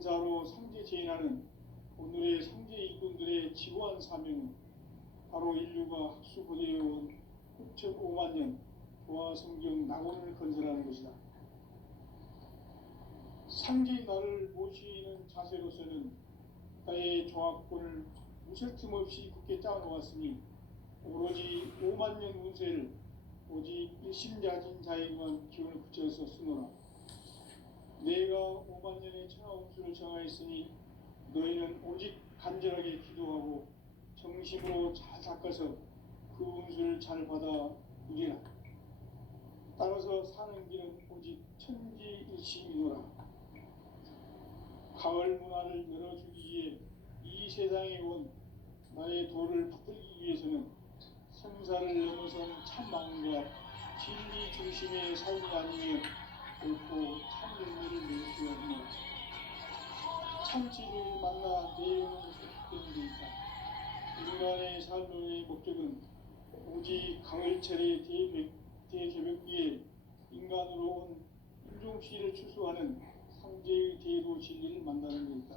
인사로 상제 제인하는 오늘의 상제 일꾼들의 지고한 사명은 바로 인류가 학수고대해온 6,5만 년 조화성경 낙원을 건설하는 것이다. 상제의 날을 모시는 자세로서는 나의 조합권을 무색 틈 없이 굳게 짜놓았으니 오로지 5만 년 운세를 오직 일심자진 자에게만 기운을 붙여서 쓰노라. 내가 5만 년의 천하 운수를 정하였으니 너희는 오직 간절하게 기도하고 정심으로 잘 닦아서 그 운수를 잘 받아 누리라. 따라서 사는 길은 오직 천지일심이노라. 가을 문화를 열어주기 위해 이 세상에 온 나의 도를 받들기 위해서는 생사를 넘어선 참 마음과 진리 중심의 삶이 아니면 결코 참 열매를 낼 수 없는 참지를 만나 내려오는 속된 데 있다. 인간의 삶의 목적은 오직 가을철의 대개벽기에 인간으로 온 인종씨를 추수하는 상제의 대도 진리를 만나는 데 있다.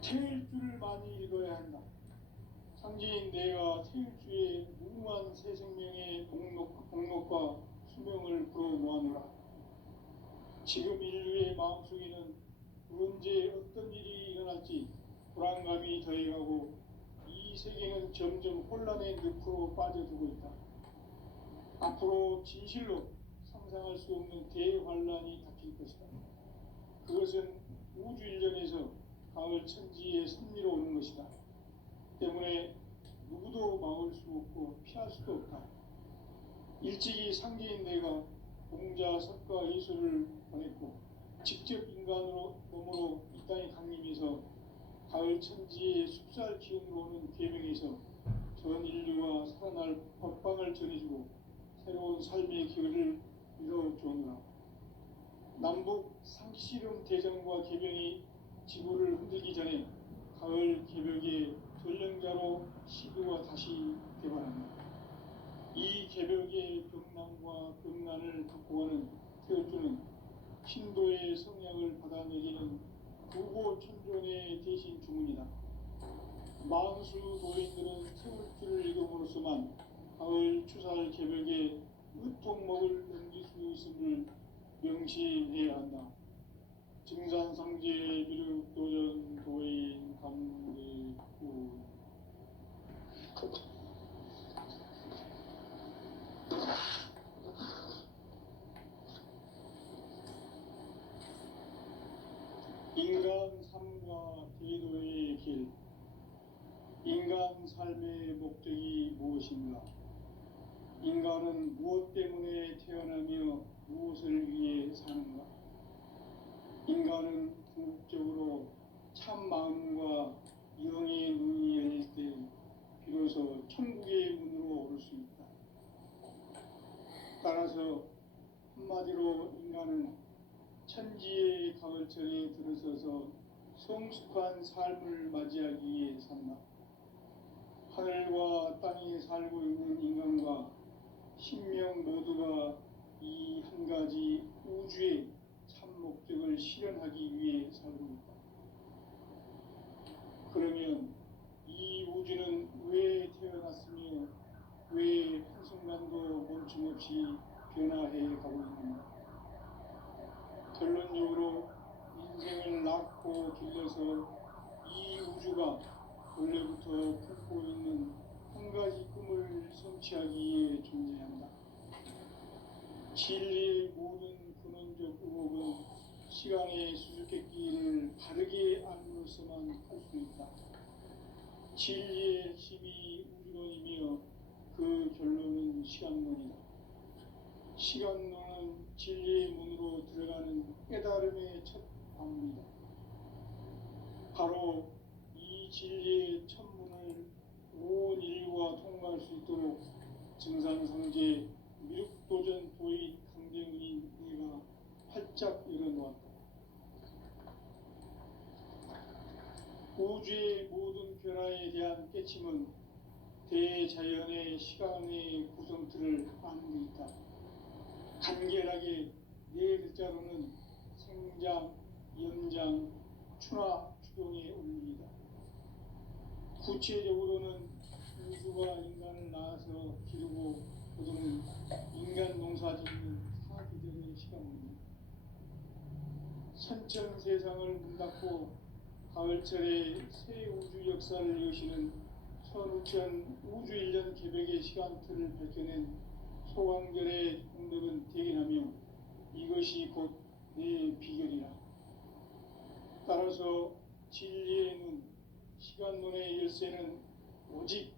태일주를 많이 읽어야 한다. 상제인 내가 태일주의 무궁한 새 생명의 공력과 수명을 불어모아노라. 지금 인류의 마음속에는 언제 어떤 일이 일어날지 불안감이 더해가고 이 세계는 점점 혼란의 늪으로 빠져들고 있다. 앞으로 진실로 상상할 수 없는 대환란이 닥칠 것이다. 그것은 우주 일련에서 가을 천지의 섭리로 오는 것이다. 때문에 누구도 막을 수 없고 피할 수도 없다. 일찍이 상제인 내가 공자, 석가, 예수를 보냈고 직접 인간으로 몸으로 이 땅에 강림해서 가을 천지의 숲살 기운으로 오는 계명에서 전 인류와 살아날 법방을 전해주고 새로운 삶의 기회를 이뤄주었노라. 남북 상씨름 대전과 개병이 지구를 흔들기 전에 가을 개벽의 전령자로 시도가 다시 개발한다. 이 개벽의 병난과 병난을 극복하는 태어주는 신도의 성향을 받아내리는 구고 천존의 대신 주문이다. 만수 도인들은 태울주를 읽음으로써만 가을 추살 개벽에 의통목을 넘길 수 있음을 명시해야 한다. 증산상제 미륵도전 도인 감대구 인간 삶과 대도의 길. 인간 삶의 목적이 무엇인가? 인간은 무엇 때문에 태어나며 무엇을 위해 사는가? 인간은 궁극적으로 참 마음과 영의 눈이 열릴 때 비로소 천국의 문으로 오를 수 있다. 따라서 한마디로 인간은 천지의 가을철에 들어서서 성숙한 삶을 맞이하기 위해 산다. 하늘과 땅에 살고 있는 인간과 신명 모두가 이 한 가지 우주의 참 목적을 실현하기 위해 살고 있다. 그러면 이 우주는 왜 태어났으며 왜 한순간도 멈춤없이 변화해 가고 있는가? 결론적으로 인생을 낳고 길러서 이 우주가 원래부터 품고 있는 한 가지 꿈을 성취하기 위해 존재한다. 진리의 모든 근원적 의혹은 시간의 수수께끼를 바르게 알므로서만 풀 수 있다. 진리의 핵심이 우주론이며 그 결론은 시간론이다. 시간론은 진리의 문으로 들어가는 깨달음의 첫 방문이다. 바로 이 진리의 첫 문을 온 인류가 통과할 수 있도록 증산상제 미륵도전 도인 강대문인 내가 활짝 열어놓았다. 우주의 모든 변화에 대한 깨침은 대자연의 시간의 구성틀을 아는 데 있다. 간결하게 네 글자로는 생장, 연장, 추나 추동에 올립니다. 구체적으로는 우주가 인간을 낳아서 기르고 거두는 인간 농사 짓는 사계절의 시간입니다. 선천 세상을 문 닫고 가을철에 새 우주 역사를 여시는 선우천 우주일년 개백의 시간틀을 밝혀낸 소강절의 공덕은 대견하며 이것이 곧 내 비결이라. 따라서 진리의 눈, 시간문의 열쇠는 오직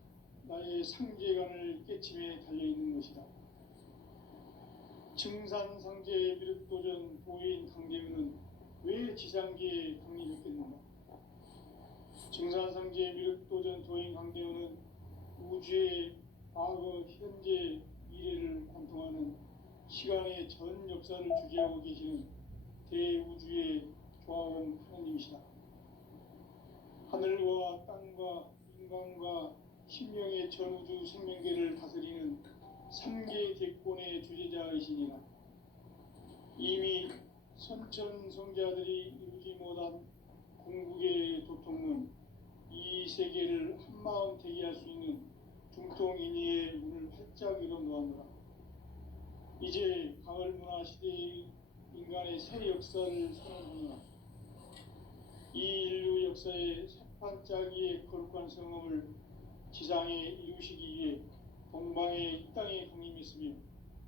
나의 상제관을 깨침에 달려있는 것이다. 증산상제 미륵도전 도인 강대우는 왜 지상계에 강림했겠는가? 증산상제 미륵도전 도인 강대우는 우주의 과거, 현재, 미래를 관통하는 시간의 전 역사를 주재하고 계시는 대우주의 조화원 하나님이시다. 하늘과 땅과 인간과 신명의 전우주 생명계를 다스리는 삼계 객권의 주제자이시니라. 이미 선천 성자들이 이루지 못한 궁극의 도통은 이 세계를 한마음 되게 할 수 있는 중통인의의 문을 활짝 열어 놓았노라. 이제 가을 문화 시대의 인간의 새 역사를 선언하노라. 이 인류 역사의 새판짜기의 거룩한 성험을 지상에 이루시기 위해 동방의 이 땅에 강림했으며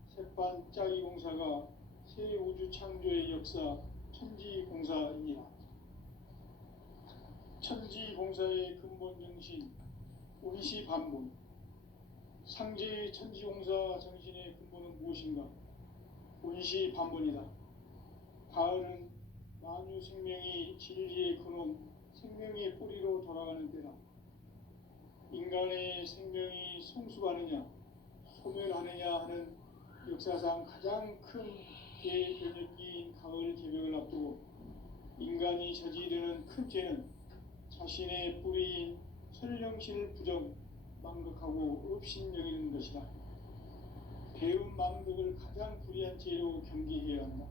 새판짜기 공사가 새 우주 창조의 역사 천지공사입니다. 천지공사의 근본 정신 운시반본. 상제의 천지공사 정신의 근본은 무엇인가? 운시반본이다. 가을은 만유 생명이 진리의 근원, 생명의 뿌리로 돌아가는 때다. 인간의 생명이 성숙하느냐, 소멸하느냐 하는 역사상 가장 큰 대변혁기인 가을 개벽을 앞두고 인간이 저지르는 큰 죄는 자신의 뿌리인 설령신을 부정, 망극하고 업신여기는 것이다. 배움 망덕을 가장 불의한 죄로 경계해야 한다.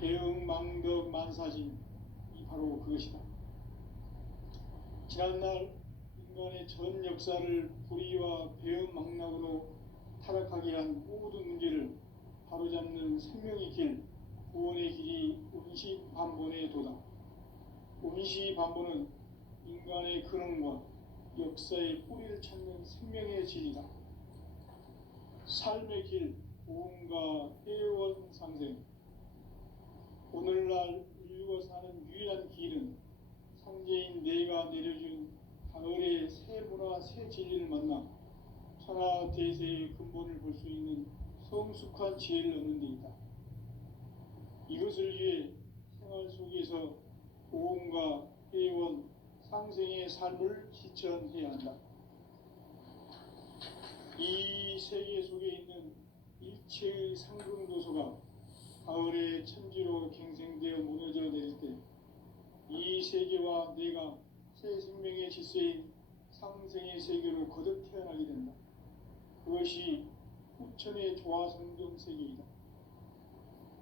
배움 망덕 만사진이 바로 그것이다. 지난날 인간의 전 역사를 불의와 배움 망락으로 타락하게 한 모든 문제를 바로잡는 생명의 길, 구원의 길이 운시반본의 도다. 운시반본은 인간의 근원과 역사의 뿌리를 찾는 생명의 질이다. 삶의 길, 보험과 회원 상생. 오늘날 인류가 사는 유일한 길은 상제인 내가 내려준 가을의 새 문화, 새 진리를 만나 천하 대세의 근본을 볼 수 있는 성숙한 지혜를 얻는 데 있다. 이것을 위해 생활 속에서 보험과 회원, 상생의 삶을 실천해야 한다. 이 세계 속에 있는 일체의 상승도서가 가을의 천지로 갱생되어 무너져 내릴 때 이 세계와 내가 새 생명의 질서인 상생의 세계로 거듭 태어나게 된다. 그것이 후천의 조화성경 세계이다.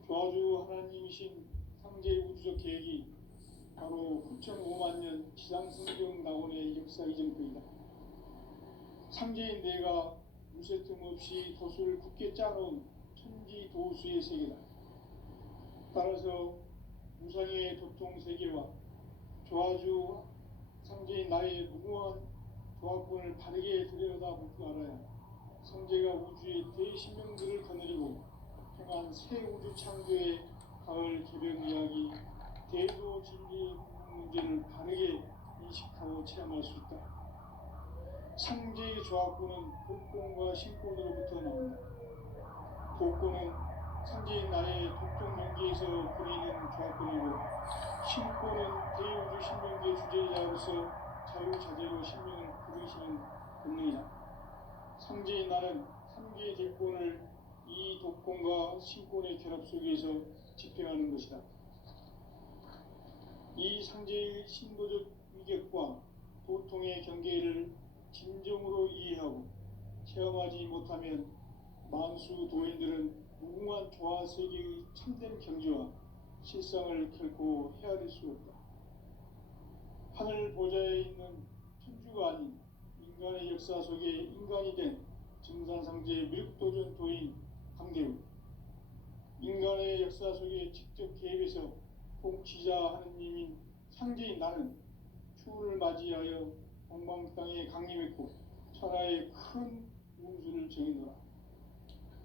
조화주 하나님이신 상제의 우주적 계획이 바로 후천 5만 년 지상성경 낙원의 역사 이전부이다. 상제인 내가 무쇠틈 없이 도수를 굳게 짜놓은 천지 도수의 세계다. 따라서 무상의 도통 세계와 조화주 상제인 나의 무궁한 조합권을 바르게 들여다볼 줄 알아야 상제가 우주의 대신명들을 거느리고 행한 새 우주 창조의 가을 개벽 이야기, 대도 진리의 문제를 바르게 인식하고 체험할 수 있다. 상제의 조합권은 복권과 신권으로부터 나온다. 복권은 상제인 나의 독종 연기에서 그리는 조합권이고, 신권은 대우주 신명계 주제자로서 자유자재로 신명을 부르시는 본능이다. 상제인 나는 3개의 객권을 이 독권과 신권의 결합 속에서 집행하는 것이다. 이 상제의 신도적 위격과 도통의 경계를 진정으로 이해하고 체험하지 못하면 만수 도인들은 무궁한 조화 세계의 참된 경지와 실상을 결코 헤아릴 수 없다. 하늘 보좌에 있는 천주가 아닌 인간의 역사 속에 인간이 된 증산상제 미륵도전 도인 강대우, 인간의 역사 속에 직접 개입해서 통치자 하느님인 상제인 나는 추운을 맞이하여 동방 땅에 강림했고 천하의 큰 운수를 정해노라.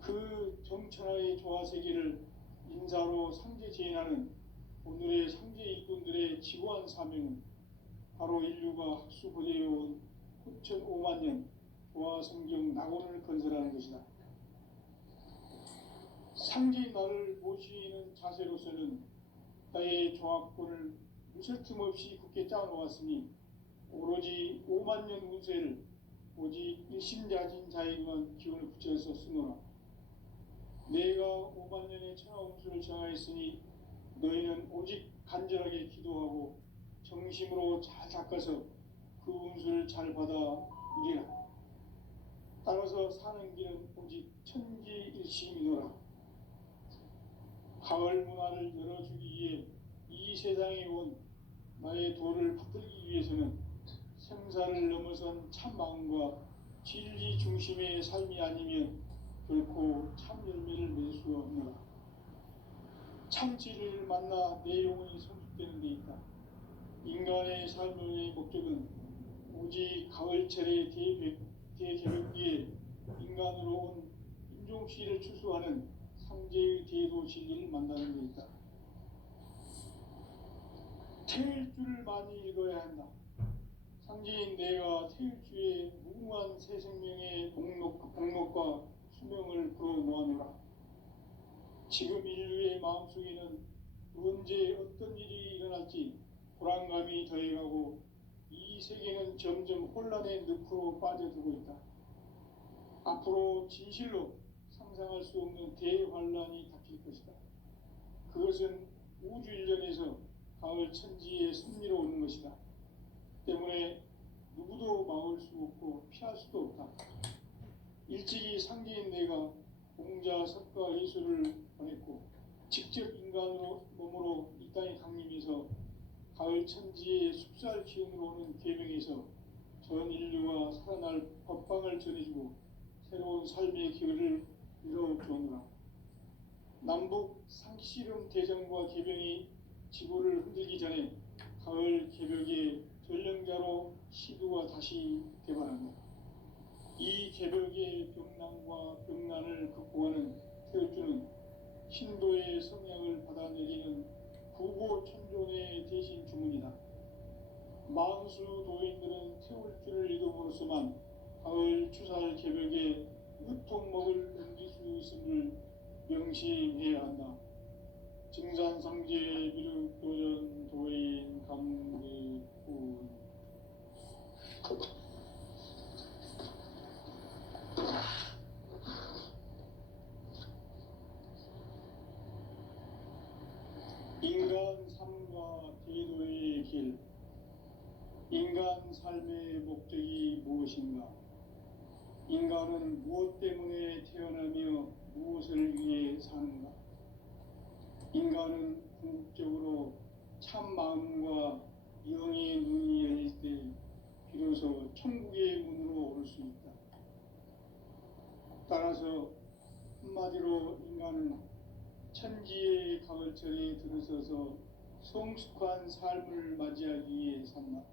그 정천하의 조화세계를 인사로 상제 제인하는 오늘의 상제 일꾼들의 지고한 사명은 바로 인류가 학수고대해온 9,500만 년 조화성경 낙원을 건설하는 것이다. 상제인 나를 모시는 자세로서는 나의 조합권을 무설 틈 없이 굳게 짜놓았으니 오로지 5만 년 운세를 오직 일심자진 자에게만 기운을 붙여서 쓰노라. 내가 5만 년의 천하 운수를 정하였으니 너희는 오직 간절하게 기도하고 정심으로 잘 닦아서 그 운수를 잘 받아 누리라. 따라서 사는 길은 오직 천지일심이노라. 가을 문화를 열어주기 위해 이 세상에 온 나의 도를 붙들기 위해서는 생사를 넘어선 참 마음과 진리 중심의 삶이 아니면 결코 참 열매를 맺을 수 없노라. 참 진리를 만나 내 영혼이 성숙되는 데 있다. 인간의 삶의 목적은 오직 가을철의 대개벽기에 인간으로 온 인종씨를 추수하는 상제의 대도 진리를 만나는 데 있다. 태일주를 많이 읽어야 한다. 상제인 내가 태일주의 무궁한 새 생명의 복록과 수명을 불어모아노라. 지금 인류의 마음속에는 언제 어떤 일이 일어날지 불안감이 더해가고 이 세계는 점점 혼란의 늪으로 빠져들고 있다. 앞으로 진실로 상상할 수 없는 대환란이 닥칠 것이다. 그것은 우주 일련에서 가을 천지의 섭리로 오는 것이다. 때문에 누구도 막을 수 없고 피할 수도 없다. 일찍이 상제인 내가 공자 석가 예수를 보냈고 직접 인간으로 몸으로 이 땅에 강림해서 가을 천지의 숲살 기운으로 오는 계명에서 전 인류가 살아날 법방을 전해주고 새로운 삶의 기회를 이뤄주었노라. 남북 상씨름 대전과 계병이 지구를 흔들기 전에 가을 개벽의 전령자로 시두가 다시 개발한다. 이 개벽의 병난과 병난을 극복하는 태울주는 신도의 성향을 받아내리는 구고천존의 대신 주문이다. 만수 도인들은 태울주를 읽음으로써만 가을 추살 개벽에 으통목을 넘길 수 있음을 명심해야 한다. 증산상제 미륵도전 도인 감대군. 인간 삶과 대도의 길. 인간 삶의 목적이 무엇인가? 인간은 무엇 때문에 태어나며 무엇을 위해 사는가? 인간은 궁극적으로 참 마음과 영의 눈이 열릴 때 비로소 천국의 문으로 오를 수 있다. 따라서 한마디로 인간은 천지의 가을철에 들어서서 성숙한 삶을 맞이하기 위해 산다.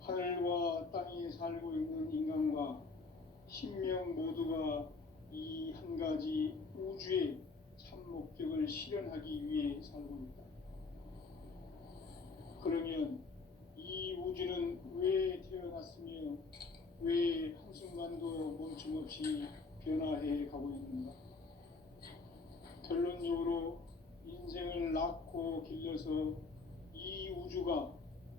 하늘과 땅에 살고 있는 인간과 신명 모두가 이 한 가지 우주의 참 목적을 실현하기 위해 살고 있다. 그러면 이 우주는 왜 태어났으며 왜 한순간도 멈춤없이 변화해 가고 있는가? 결론적으로 인생을 낳고 길러서 이 우주가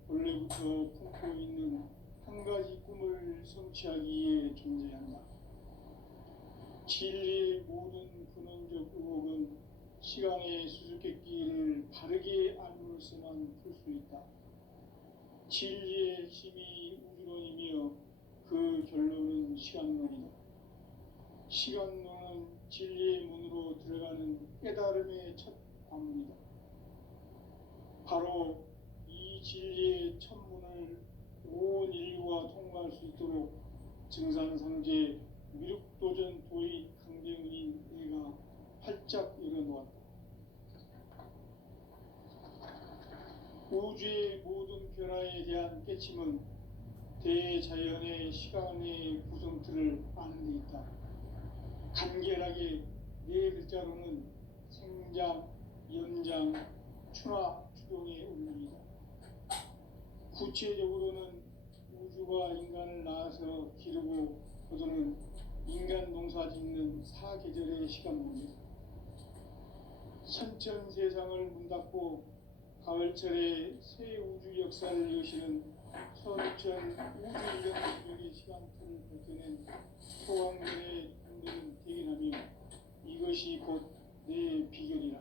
원래부터 품고 있는 한 가지 꿈을 성취하기 위해 존재한다. 진리의 모든 근원적 의혹은 시간의 수수께끼를 바르게 알므로써만 풀 수 있다. 진리의 핵심이 우주론이며 그 결론은 시간론이다. 시간론은 진리의 문으로 들어가는 깨달음의 첫 관문이다. 바로 이 진리의 천문을 온 인류가 통과할 수 있도록 증산상제 미륵도전 도의 강대문인 내가 활짝 열어놓았다. 우주의 모든 변화에 대한 깨침은 대자연의 시간의 구성틀을 아는 데 있다. 간결하게 네 글자로는 생장, 연장, 추나 추동의 운명이다. 구체적으로는 우주가 인간을 낳아서 기르고 거두는 인간 농사 짓는 사계절의 시간 문제, 선천 세상을 문닫고 가을철에 새 우주 역사를 여시는 선천 우주 인력의 시간틀을 벗겨낸 소왕들의 군대는 대기하며 이것이 곧 내 비결이라.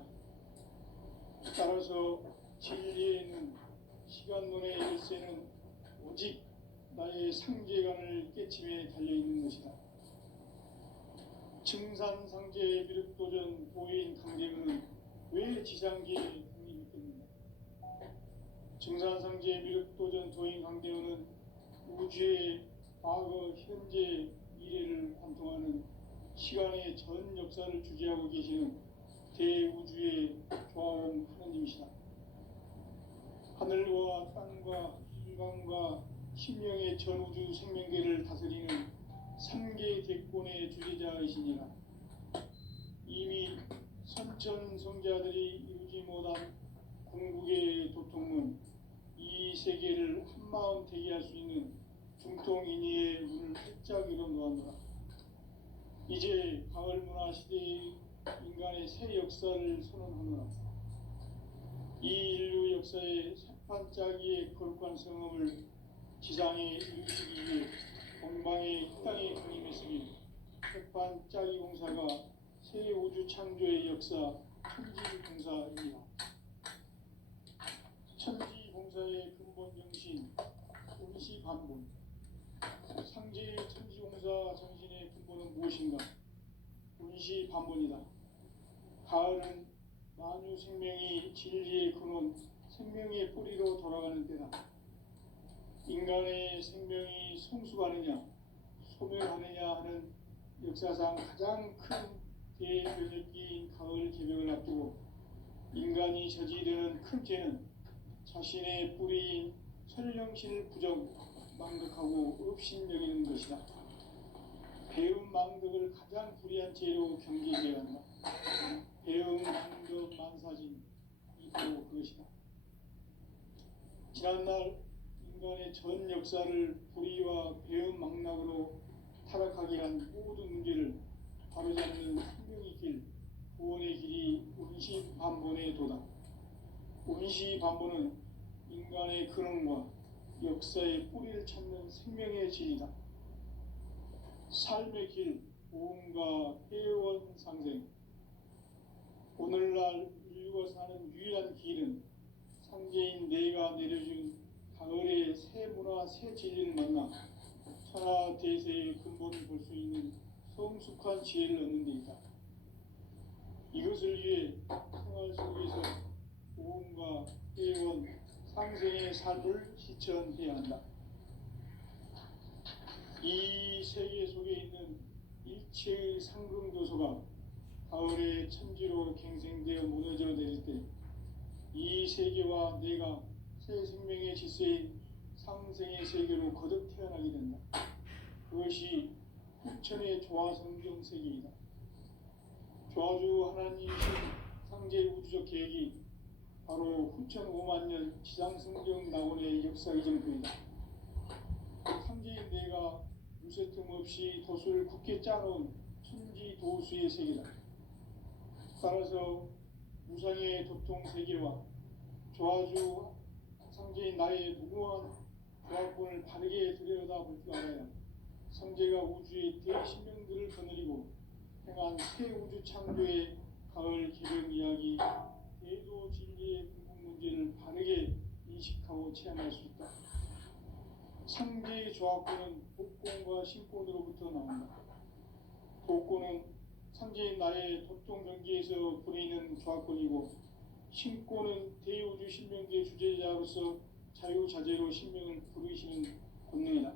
따라서 진리에는 시간론의 열쇠는 오직 나의 상제관을 깨침에 달려있는 것이다. 증산상제 미륵도전 도인 강대문은 왜 지상계에 독립했겠는가? 증산상제 미륵도전 도인 강대문은 우주의 과거, 현재, 미래를 관통하는 시간의 전 역사를 주재하고 계시는 대우주의 조화원 하나님이시다. 하늘과 땅과 인간과 신명의 전우주 생명계를 다스리는 삼계 대권의 주재자이시니라. 이미 선천 성자들이 이루지 못한 궁극의 도통은 이 세계를 한마음 되게 할 수 있는 중통인의의 문을 활짝 열어놓았노라. 이제 가을 문화 시대의 인간의 새 역사를 선언하노라. 이 인류 역사의 새판짜기의 거룩한 성험을 지상에 이루기 위해 공방의 땅에 강림했으니 새판짜기 공사가 새 우주 창조의 역사 천지공사입니다. 천지공사의 근본 정신 운시반본. 상제의 천지공사 정신의 근본은 무엇인가? 운시반본이다. 가을은 만유 생명이 진리의 근원, 생명의 뿌리로 돌아가는 때다. 인간의 생명이 성숙하느냐, 소멸하느냐 하는 역사상 가장 큰 대변혁기인 가을 개벽을 앞두고 인간이 저지르는 큰 죄는 자신의 뿌리인 설령신을 부정, 망극하고 업신여기는 것이다. 배움 망덕을 가장 불의한 죄로 경계해야 한다. 배움 망덕 만사진 이 바로 그것이다. 지난날 인간의 전 역사를 불의와 배움 망락으로 타락하게 한 모든 문제를 바로잡는 생명의 길, 구원의 길이 운시반본의 도다. 운시반본은 인간의 근원과 역사의 뿌리를 찾는 생명의 진이다. 삶의 길, 보험과 회원 상생. 오늘날 인류가 사는 유일한 길은 상제인 내가 내려준 가을의 새 문화, 새 진리를 만나 천하 대세의 근본을 볼 수 있는 성숙한 지혜를 얻는 데 있다. 이것을 위해 생활 속에서 보험과 회원, 상생의 삶을 실천해야 한다. 이 세계 속에 있는 일체의 상금도서가 가을의 천지로 갱생되어 무너져 내릴 때 이 세계와 내가 새 생명의 질서인 상생의 세계로 거듭 태어나게 된다. 그것이 후천의 조화성경 세계이다. 조화주 하나님이신 상제 우주적 계획이 바로 후천 5만 년 지상성경 낙원의 역사 이전부이다. 상제인 내가 무쇠 틈 없이 돛을 굳게 짜놓은 천지도수의 세계다. 따라서 무상의 도통 세계와 조화주 상제인 나의 무궁한 조화권을 바르게 들여다볼 줄 알아야 상제가 우주의 대신명들을 거느리고 행한 새 우주 창조의 가을 개벽 이야기, 대도 진리의 궁극 문제를 바르게 인식하고 체험할 수 있다. 상제의 조화권은 복권과 신권으로부터 나온다. 복권은 상제인 나의 도통 경기에서 부리는 조화권이고, 신권은 대우주 신명계 인간으로서 자유자재로 신명을 부르시는 본능이다.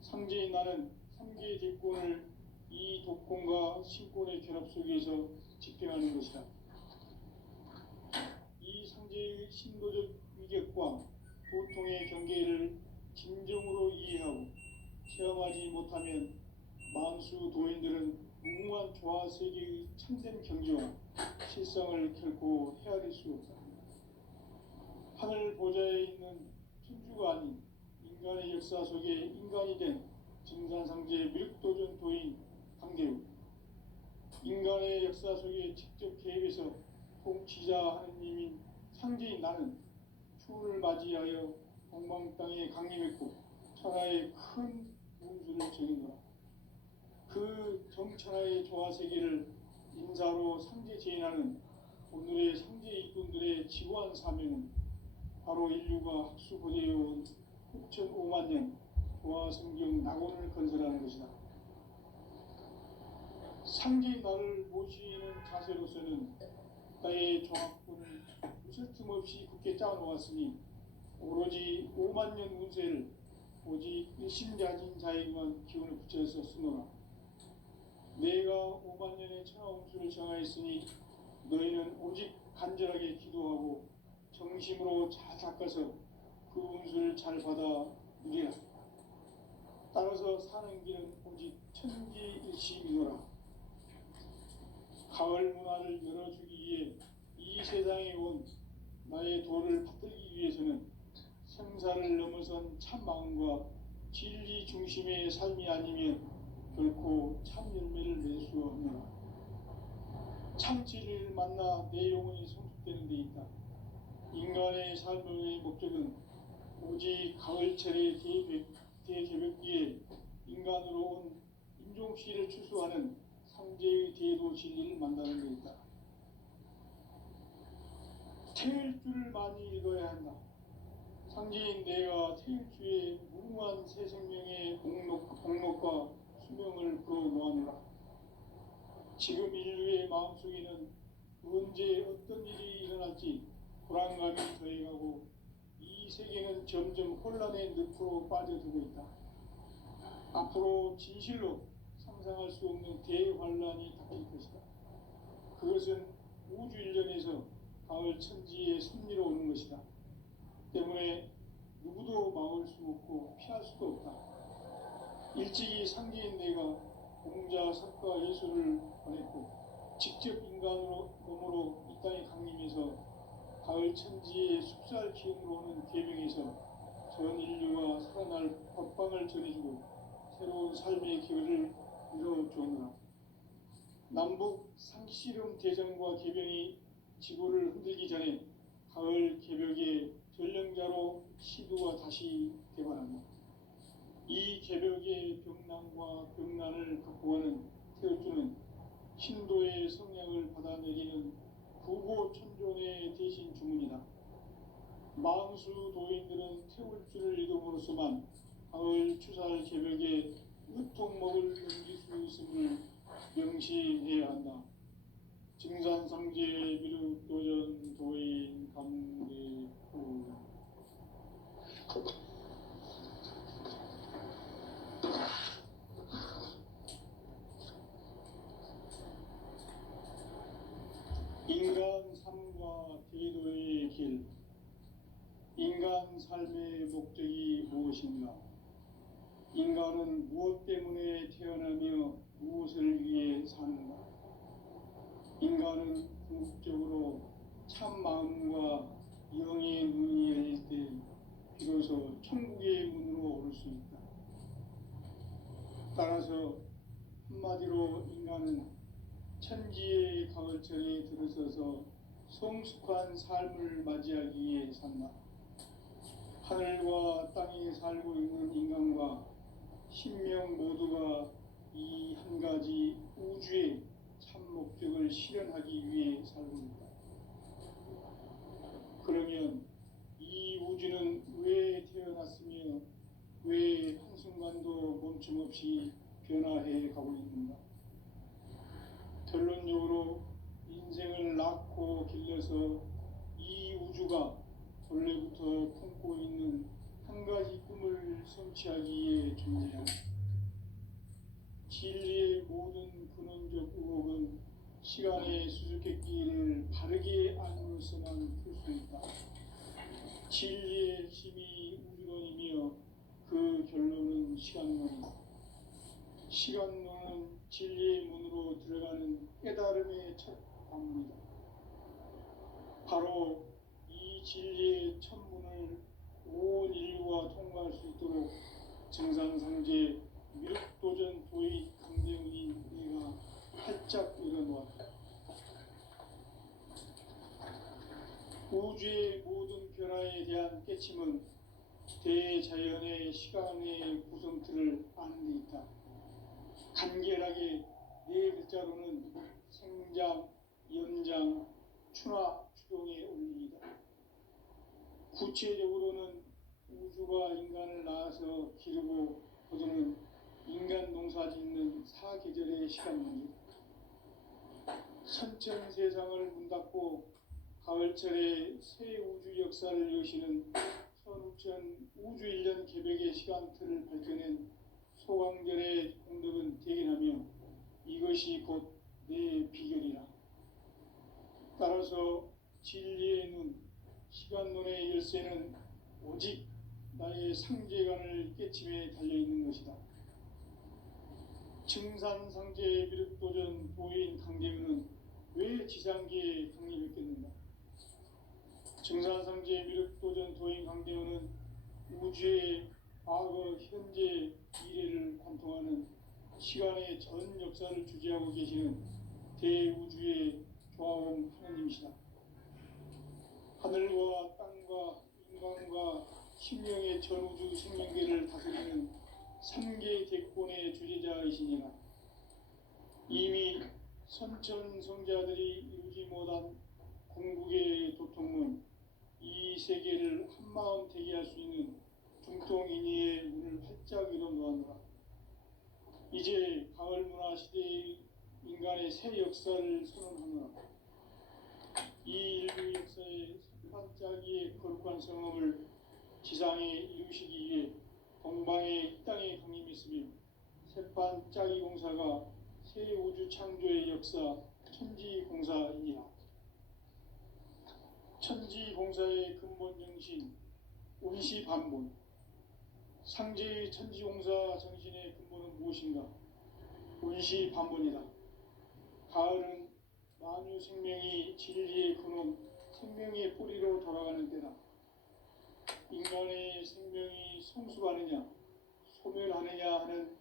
상제인 나는 3계 대권을 이 독권과 신권의 결합 속에서 집행하는 것이다. 이 상제의 신도적 위격과 고통의 경계를 진정으로 이해하고 체험하지 못하면 만수 도인들은 무궁한 조화 세계의 참된 경지와 실상을 결코 헤아릴 수 없다. 하늘 보좌에 있는 천주가 아닌 인간의 역사 속에 인간이 된 증산상제 밀도전 도인 강대우, 인간의 역사 속에 직접 개입해서 통치자 하느님인 상제인 나는 추운을 맞이하여 동방 땅에 강림했고 천하의 큰 운수를 정인노라. 그 정천하의 조화 세계를 인사로 상제 제인하는 오늘의 상제 일꾼들의 지고한 사명은 바로 인류가 학수고대해온 6,500만 년 조화 성경 낙원을 건설하는 것이다. 상제인 나를 모시는 자세로서는 나의 종합군을 무설틈 없이 굳게 짜놓았으니 오로지 5만 년 운세를 오직 일심가진 자에게만 기운을 붙여서 쓰노라. 내가 5만 년의 천하운수를 정하였으니 너희는 오직 간절하게 기도하고 정심으로 잘 닦아서 그 운수를 잘 받아 누리라. 따라서 사는 길은 오직 천지일심이노라. 가을 문화를 열어주기 위해 이 세상에 온 나의 도를 받들기 위해서는 생사를 넘어선 참 마음과 진리 중심의 삶이 아니면 결코 참 열매를 맺을 수 없노라. 참 진리를 만나 내 영혼이 성숙되는 데 있다. 인간의 삶의 목적은 오직 가을철의 대개벽기에 인간으로 온 인종씨를 추수하는 상제의 대도 진리를 만나는 데 있다. 태일주를 많이 읽어야 한다. 상제인 내가 태일주의 무궁한 새 생명의 공록과 수명을 불어놓아노라. 지금 인류의 마음속에는 언제 어떤 일이 일어날지 불안감이 더해가고 이 세계는 점점 혼란의 늪으로 빠져들고 있다. 앞으로 진실로 상상할 수 없는 대환란이 닥칠 것이다. 그것은 우주 일련에서 가을 천지의 섭리로 오는 것이다. 때문에 누구도 막을 수 없고 피할 수도 없다. 일찍이 상제인 내가 공자, 석가, 예수를 보냈고 직접 인간으로 몸으로 이 땅에 강림해서 가을 천지의 숲살 기운으로 오는 계명에서 전 인류가 살아날 법방을 전해주고 새로운 삶의 기회를 이뤄주었노라. 남북 상씨름 대전과 개병이 지구를 흔들기 전에 가을 개벽의 전령자로 시도가 다시 개발한다. 이 개벽의 병난과 병난을 극복하는 태울주는 신도의 성량을 받아내리는 구고천존의 대신 주문이다. 망수 도인들은 태울주를 읽음으로써만 가을 추살 개벽의 으통목을 넘길 수 있음을 명시해야 한다. 증산상제 미륵도전 도인 감대후. 인간 삶과 대도의 길. 인간 삶의 목적이 무엇인가? 인간은 무엇 때문에 태어나며 무엇을 위해 사는가? 인간은 궁극적으로 참 마음과 영의 눈이 열릴 때 비로소 천국의 문으로 오를 수 있다. 따라서 한마디로 인간은 천지의 가을철에 들어서서 성숙한 삶을 맞이하기 위해 산다. 하늘과 땅에 살고 있는 인간과 신명 모두가 이 한 가지 우주의 참 목적을 실현하기 위해 살고 있다. 그러면 이 우주는 왜 태어났으며 왜 한순간도 멈춤없이 변화해 가고 있는가? 결론적으로 인생을 낳고 길러서 이 우주가 본래 오래전부터 품고 있는 한 가지 꿈을 성취하기 위해 존재한다. 진리의 모든 근원적 의혹은 시간의 수수께끼를 바르게 알므로써만 풀 수 있다. 진리의 힘이 우주론이며 그 결론은 시간론이다. 시간론은 진리의 문으로 들어가는 깨달음의 첫 관문이다. 바로 이 진리의 첫 문을 온 인류가 통과할 수 있도록 정상상제 미륵도전 도의 강대훈인 내가 활짝 열어놓았다. 우주의 모든 변화에 대한 깨침은 대자연의 시간의 구성틀을 아는 데 있다. 간결하게 네 글자로는 생장, 연장, 추나 추동의 원리이다. 구체적으로는 우주가 인간을 낳아서 기르고 거두는 인간 농사 짓는 사계절의 시간입니다. 선천 세상을 문 닫고 가을철에 새 우주 역사를 여시는 선우천 우주 1년 개벽의 시간틀을 밝혀낸 소강절의 공덕은 대견하며 이것이 곧 내 비결이라. 따라서 진리의 눈, 시간론의 열쇠는 오직 나의 상제관을 깨침에 달려있는 것이다. 증산상제 미륵도전 도인 강대훈은 왜 지상계에 강림했겠는가? 증산상제 미륵도전 도인 강대훈은 우주의 과거, 현재, 미래를 관통하는 시간의 전 역사를 주재하고 계시는 대우주의 조화원 하나님이시다. 하늘과 땅과 인간과 신명의 전우주 생명계를 다스리는 3개 대권의 주재자이시니라. 이미 선천성자들이 이루지 못한 궁극의 도통문, 이 세계를 한마음 되게 할 수 있는 중통인의의 문을 활짝 열어놓았노라. 이제 가을 문화 시대의 인간의 새 역사를 선언하노라. 이 인류 역사의 반짝이의 거룩한 성험을 지상에 이루시기 위해 동방의 이 땅에 강림했으며 새반짝이 공사가 새 우주 창조의 역사 천지공사이니라. 천지공사의 근본 정신 운시반본. 상제의 천지공사 정신의 근본은 무엇인가? 운시반본이다. 가을은 만유 생명이 진리의 근원, 생명의 뿌리로 돌아가는 때다. 인간의 생명이 성숙하느냐, 소멸하느냐 하는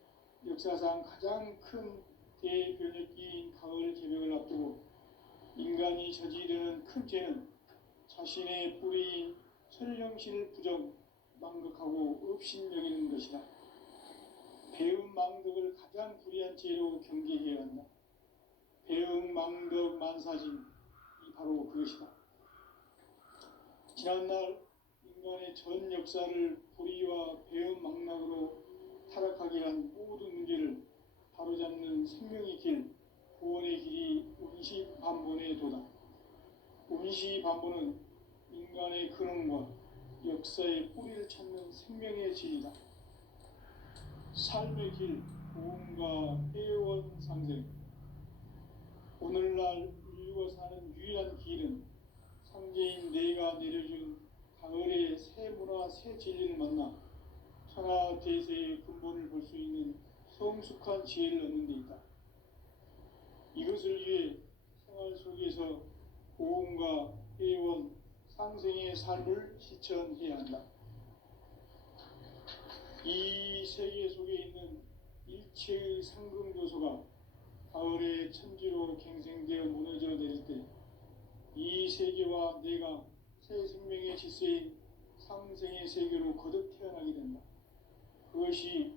역사상 가장 큰 대변혁기인 가을 개벽을 앞두고 인간이 저지르는 큰 죄는 자신의 뿌리인 설령신을 부정, 망극하고 업신여기는 것이다. 배음 망덕을 가장 불의한 죄로 경계해야 한다. 배음 망덕 만사진이 바로 그것이다. 지난날 인간의 전 역사를 불의와 배음 망락으로 타락하게 한 모든 문제를 바로잡는 생명의 길, 구원의 길이 운시반본의 도다. 운시반본은 인간의 근원과 역사의 뿌리를 찾는 생명의 진이다. 삶의 길, 고음과 회원 상생. 오늘날 인류가 사는 유일한 길은 상제인 내가 내려준 가을의 새 문화, 새 진리를 만나 천하 대세의 근본을 볼 수 있는 성숙한 지혜를 얻는 데 있다. 이것을 위해 생활 속에서 고음과 회원, 상생의 삶을 실천해야 한다. 이 세계 속에 있는 일체의 상금 요소가 가을의 천지로 갱생되어 무너져 내릴 때 이 세계와 내가 새 생명의 질서인 상생의 세계로 거듭 태어나게 된다. 그것이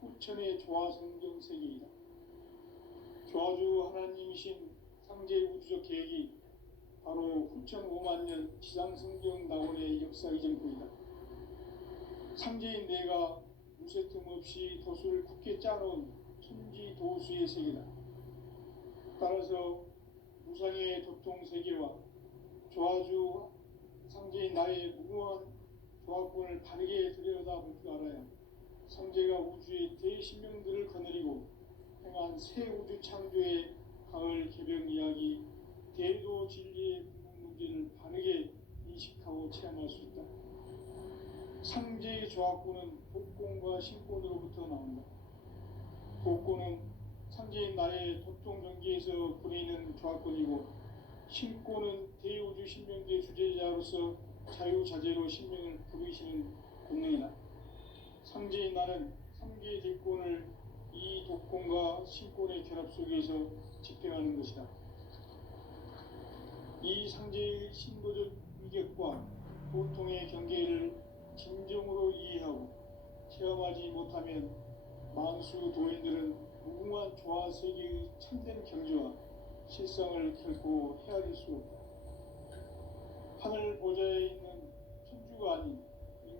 후천의 조화성경 세계이다. 조화주 하나님이신 상제 우주적 계획이 바로 후천 5만 년 지상성경 낙원의 역사 이전부이다. 상제인 내가 무쇠 틈 없이 도수를 굳게 짜놓은 천지 도수의 세계다. 따라서 무상의 도통 세계와 조화주 상제인 나의 무궁한 조합권을 바르게 들여다볼 줄 알아야 성제가 우주의 대신명들을 거느리고 행한 새 우주 창조의 가을 개벽 이야기, 대도 진리의 문제를 바르게 인식하고 체험할 수 있다. 상제의 조합권은 복권과 신권으로부터 나온다. 복권은 상제인 나의 도통 경계에서 부리는 조합권이고, 신권은 대우주 신명계 주제자로서 자유자재로 신명을 부르시는 권능이다. 상제인 나는 3개의 대권을 이 독권과 신권의 결합 속에서 집행하는 것이다. 이 상제의 신도적 위격과 보통의 경계를 진정으로 이해하고 체험하지 못하면 만수 도인들은 무궁한 조화 세계의 참된 경지와 실상을 결코 헤아릴 수 없다. 하늘 보좌에 있는 천주가 아닌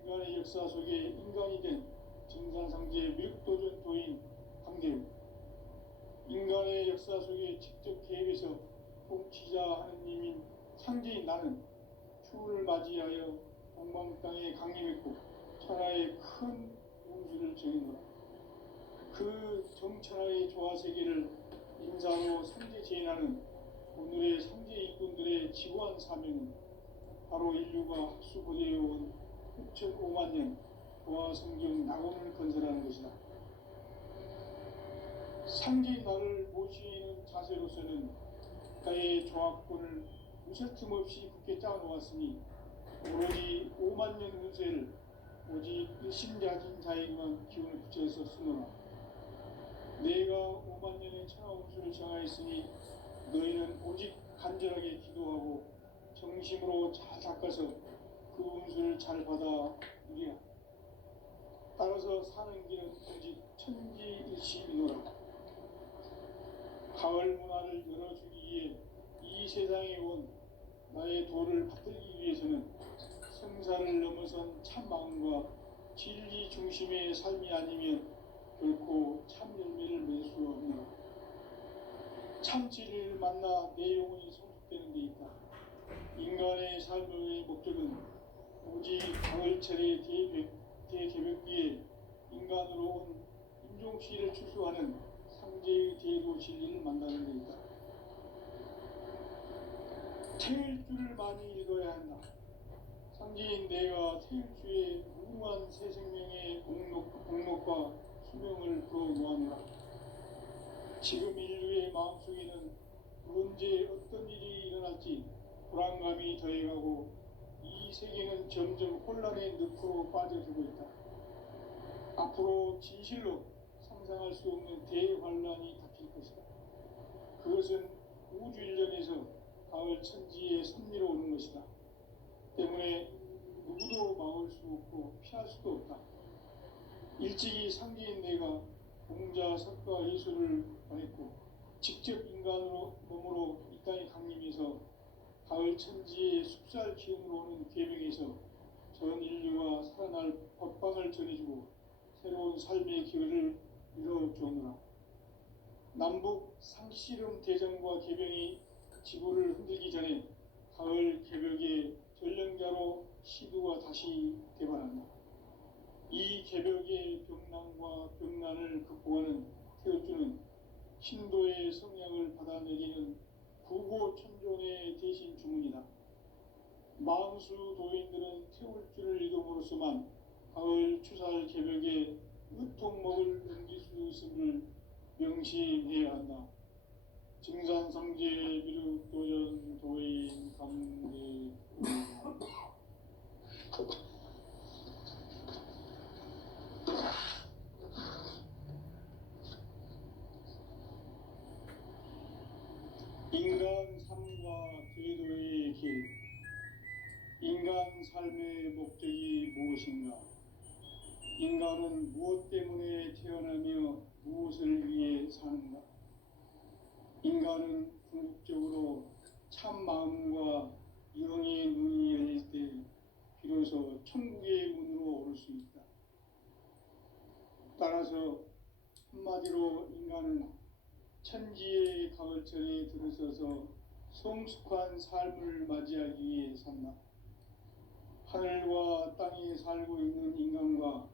인간의 역사 속에 인간이 된 증산상제 미륵도전 도인 강대우, 인간의 역사 속에 직접 개입해서 통치자 하느님인 상제인 나는 추운을 맞이하여 동방 땅에 강림했고 천하의 큰 운수를 정해놓아 그 정천하의 조화세계를 인사로 상제 제인하는 오늘의 상제 일꾼들의 지구한 사명은 바로 인류가 학수고대해온 6,500만 년 조화성경 낙원을 건설하는 것이다. 상제인 나를 모시는 자세로서는 가의 조합권을 무설틈 없이 굳게 짜놓았으니 오로지 5만 년 운세를 오직 일심자진 자에게만 기운을 붙여서 쓰노라. 내가 5만 년의 천하 운수를 정하였으니 너희는 오직 간절하게 기도하고 정심으로 잘 닦아서 그 운수를 잘 받아 누리라. 따라서 사는 길은 오직 천지일시이노라. 가을 문화를 열어주기 위해 이 세상에 온 나의 도를 받들기 위해서는 성사를 넘어선 참 마음과 진리 중심의 삶이 아니면 결코 참 열매를 맺을 수 없노라. 참 진리를 만나 내 영혼이 성숙되는 데 있다. 인간의 삶의 목적은 오직 가을철의 대개벽기에 인간으로 온 인종시를 추수하는 상제의 대도 진리를 만나는 데 있다. 태일주를 많이 읽어야 한다. 상제인 내가 태일주의 무궁한 새 생명의 공록과 수명을 불어놓았노라. 지금 인류의 마음속에는 언제 어떤 일이 일어날지 불안감이 더해가고 이 세계는 점점 혼란의 늪으로 빠져들고 있다. 앞으로 진실로 상상할 수 없는 대환란이 닥칠 것이다. 그것은 우주 일련에서 가을 천지의 섭리로 오는 것이다. 때문에 누구도 막을 수 없고 피할 수도 없다. 일찍이 상제인 내가 공자, 석가, 예수를 보냈고 직접 인간으로 몸으로 이 땅에 강림해서 가을 천지의 숲살 기운으로 오는 계명에서 전 인류가 살아날 법방을 전해주고 새로운 삶의 기회를 이뤄주오노라. 남북 상씨름 대전과 계명이 지구를 흔들기 전에 가을 개벽의 전령자로 시두가 다시 개발한다. 이 개벽의 병난과 병난을 극복하는 태울주는 신도의 성향을 받아내리는 구고천존의 대신 주문이다. 만수 도인들은 태울주를 이름으로서만 가을 추살 개벽에 의통목을 넘길 수 있음을 명심해야 한다. 증산상제 미륵도전 도인 감대 인간 삶과 제도의 길. 인간 삶의 목적이 무엇인가? 인간은 무엇 때문에 태어나며 무엇을 위해 사는가? 인간은 궁극적으로 참 마음과 영의 눈이 열릴 때 비로소 천국의 문으로 오를 수 있다. 따라서 한마디로 인간은 천지의 가을철에 들어서서 성숙한 삶을 맞이하기 위해 산다. 하늘과 땅에 살고 있는 인간과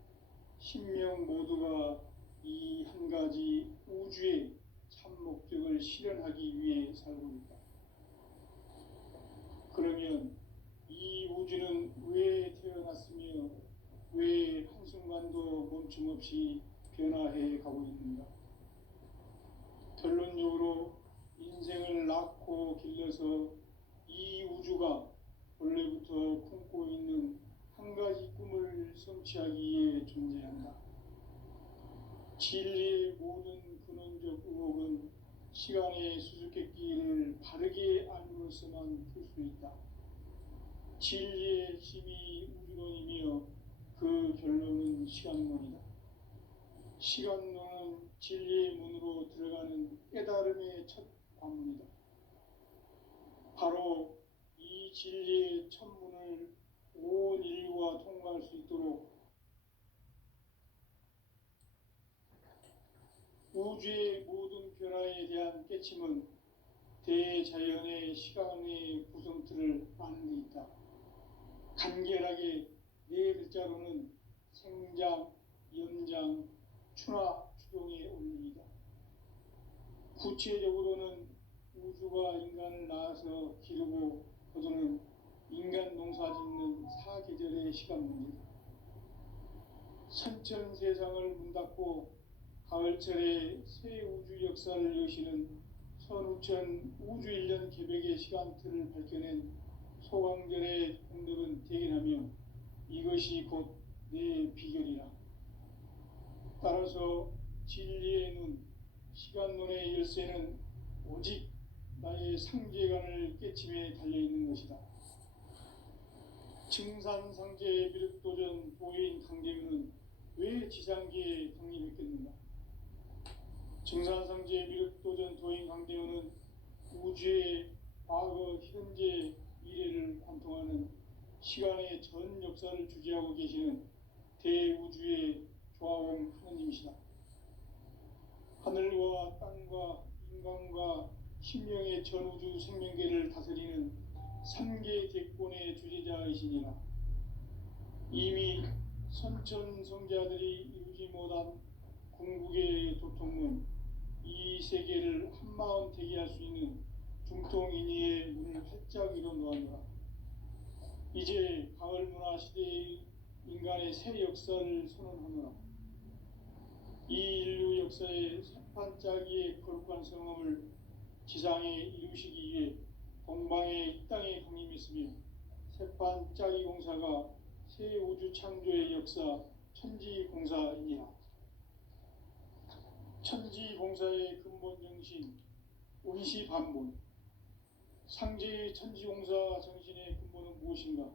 신명 모두가 이 한 가지 우주의 참 목적을 실현하기 위해 살고 있다. 그러면 이 우주는 왜 태어났으며 왜 한순간도 멈춤 없이 변화해 가고 있는가? 결론적으로 인생을 낳고 길러서 이 우주가 원래부터 품고 있는 한 가지 꿈을 성취하기 위해 존재한다. 진리의 모든 근원적 의혹은 시간의 수수께끼를 바르게 알므로서만 풀 수 있다. 진리의 힘이 우주론이며 그 결론은 시간론이다. 시간론은 진리의 문으로 들어가는 깨달음의 첫 관문이다. 바로 이 진리의 첫 문을 온 인류가 통과할 수 있도록 우주의 모든 변화에 대한 깨침은 대자연의 시간의 구성틀을 아는 데 있다. 간결하게 네 글자로는 생장, 연장, 추나 추동의 원리이다. 구체적으로는 우주가 인간을 낳아서 기르고 거두는 인간 농사 짓는 사계절의 시간 문제다. 선천 세상을 문 닫고 가을철에 새 우주 역사를 여시는 선우천 우주 1년 개백의 시간틀을 밝혀낸 소강절의 공덕은 대견하며 이것이 곧 내 비결이라. 따라서 진리의 눈, 시간론의 열쇠는 오직 나의 상제관을 깨침에 달려있는 것이다. 증산상제 미륵도전 도인 강제윤은 왜 지상계에 강림했겠는가? 증산상제 미륵도전 도인 강제윤은 우주의 과거, 현재, 미래를 관통하는 시간의 전 역사를 주재하고 계시는 대우주의 조화원 하느님이시다. 하늘과 땅과 인간과 신명의 전우주 생명계를 다스리는 삼계 대권의 주재자이시니라. 이미 선천 성자들이 이루지 못한 궁극의 도통문, 이 세계를 한마음 되게 할 수 있는 중통인의의 문을 활짝 열어 놓았노라. 이제 가을 문화 시대의 인간의 새 역사를 선언하노라. 이 인류 역사의 새판짜기의 거룩한 성험을 지상에 이루시기 위해 동방의 이 땅에 강림했으며 새판짜기 공사가 새 우주 창조의 역사 천지공사이니라. 천지공사의 근본 정신 운시반본. 상제의 천지공사 정신의 근본은 무엇인가?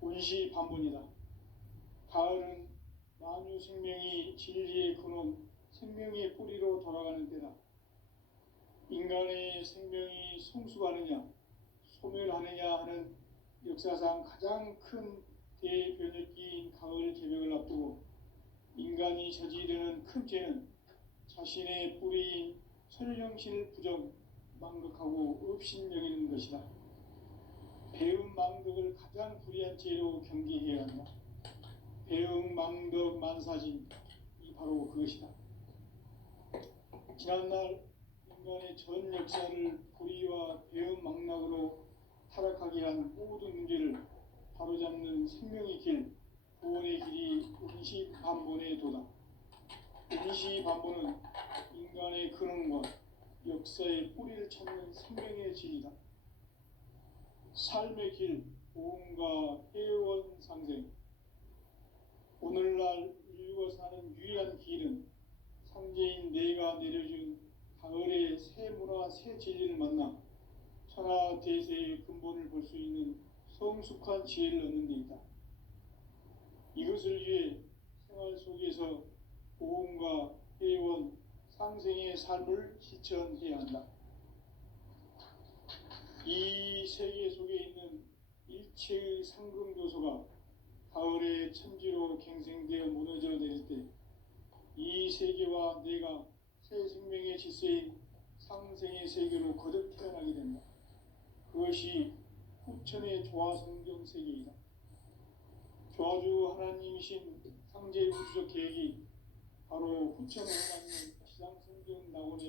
운시반본이다. 가을은 만유 생명이 진리의 근원, 생명의 뿌리로 돌아가는 때다. 인간의 생명이 성숙하느냐, 소멸하느냐 하는 역사상 가장 큰 대변혁기인 가을 개벽을 앞두고 인간이 저지르는 큰 죄는 자신의 뿌리인 설령신을 부정, 망극하고 업신여기는 것이다. 배음 망덕을 가장 불의한 죄로 경계해야 한다. 배음 망덕 만사진, 이 바로 그것이다. 지난날 인간의 전 역사를 불의와 배음 망락으로 타락하게 한 모든 문제를 바로잡는 생명의 길, 구원의 길이 운시반본의 도다. 운시반본은 인간의 근원과 역사의 뿌리를 찾는 생명의 진리다. 삶의 길, 보험과 회원 상생. 오늘날 인류가 사는 유일한 길은 상제인 내가 내려준 가을의 새 문화, 새 진리를 만나 천하 대세의 근본을 볼 수 있는 성숙한 지혜를 얻는 데 있다. 이것을 위해 생활 속에서 보험과 회원, 상생의 삶을 실천해야 한다. 이 세계 속에 있는 일체의 상금교소가 가을의 천지로 갱생되어 무너져 내릴 때 이 세계와 내가 새 생명의 질서인 상생의 세계로 거듭 태어나게 된다. 그것이 후천의 조화성경 세계이다. 창조주 하나님이신 상제 우주적 계획이 바로 후천에 맞는 지상 성경 낙원의